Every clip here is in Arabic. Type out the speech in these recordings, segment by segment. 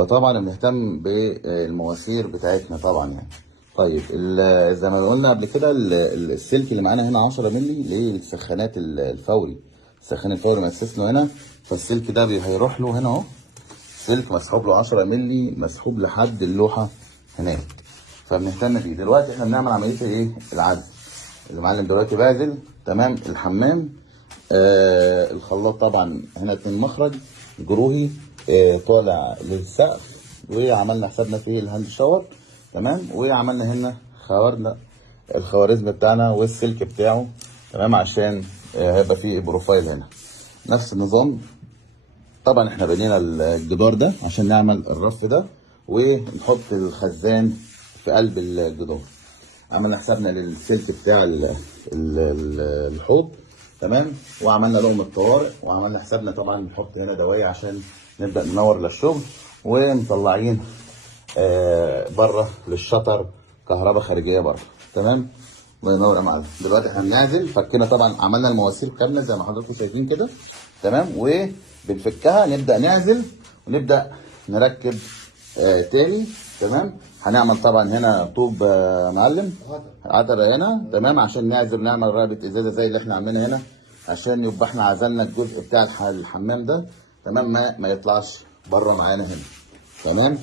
فطبعا بنهتم بالمواسير بتاعتنا طبعا يعني. طيب زي ما قلنا قبل كده السلك اللي معانا هنا 10 مللي للسخانات الفوري. السخان الفوري مأسس له هنا، فالسلك ده هيروح له هنا اهو، سلك مسحوب له 10 مللي مسحوب لحد اللوحه هناك، فبنهتم بيه. دلوقتي احنا بنعمل عمليه ايه؟ العزل. المعلم دلوقتي بازل تمام الحمام. الخلاط طبعا هنا 2 مخرج جروهي طالع للسقف، وعملنا حسابنا في الهاند شاور تمام، وعملنا هنا خوارنا الخوارزم بتاعنا والسلك بتاعه تمام، عشان هيبقى فيه بروفايل هنا. نفس النظام طبعا احنا بنينا الجدار ده عشان نعمل الرف ده ونحط الخزان في قلب الجدار. عملنا حسابنا للسلك بتاع الحوض تمام، وعملنا لقمة طوارئ، وعملنا حسابنا طبعا نحط هنا دواية عشان نبدأ ننور للشغل، ومطلعين بره للشطر كهرباء خارجية بره تمام. الله ينور يا معلم. دلوقتي احنا بنعزل، فكنا طبعا عملنا المواسير كاملة زي ما حضراتكم شايفين كده تمام، وبنفكها نبدأ نعزل ونبدأ نركب تاني تمام. هنعمل طبعا هنا طوب معلم عتبة هنا تمام، عشان نعزل نعمل رقبة ازازة زي اللي احنا عاملينها هنا، عشان يبقى احنا عزلنا الجزء بتاع الحمام ده تمام، ما يطلعش بره معانا هنا تمام.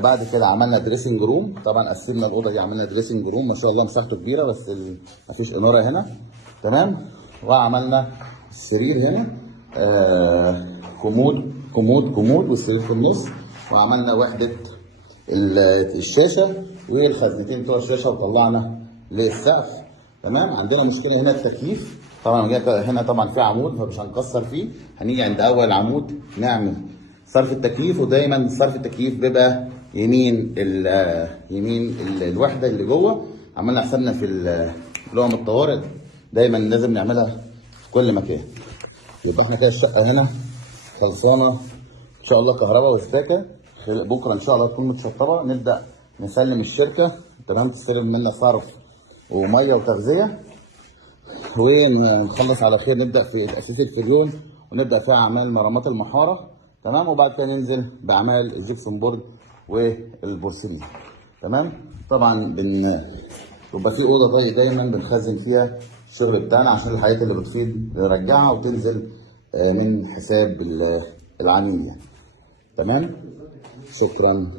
بعد كده عملنا دريسنج روم، طبعا قسمنا الاوضه دي عملنا دريسنج روم، ما شاء الله مساحته كبيره بس مفيش اناره هنا تمام. وعملنا السرير هنا كومود والسرير في النص، وعملنا وحده الشاشه والخزنتين بتوع الشاشه، وطلعنا للسقف تمام. عندنا مشكله هنا التكييف طبعا، هنا طبعا في عمود فمش هنكسر فيه، هنيجي عند اول عمود نعمل صرف التكييف، ودايما صرف التكييف بيبقى يمين الوحده اللي جوه. عملنا حسابنا في لقم الطوارئ دايما لازم نعملها في كل مكان. يبقى احنا كده الشقه هنا خلصانه ان شاء الله، كهرباء وسباكه. بكره ان شاء الله تكون متشطبه، نبدا نسلم الشركه تمام، تستلم منا صرف وميه وتغذيه، ونخلص على خير نبدا في تاسيس الفريون، ونبدا في اعمال مرمات المحاره تمام، وبعد كده ننزل باعمال الجبسون بورد والبورسلين تمام. طبعا بيبقى في اوضه دايما بنخزن فيها الشغل بتاعنا، عشان الحاجات اللي بتفيض نرجعها وتنزل من حساب العميل يعني تمام. شكرا.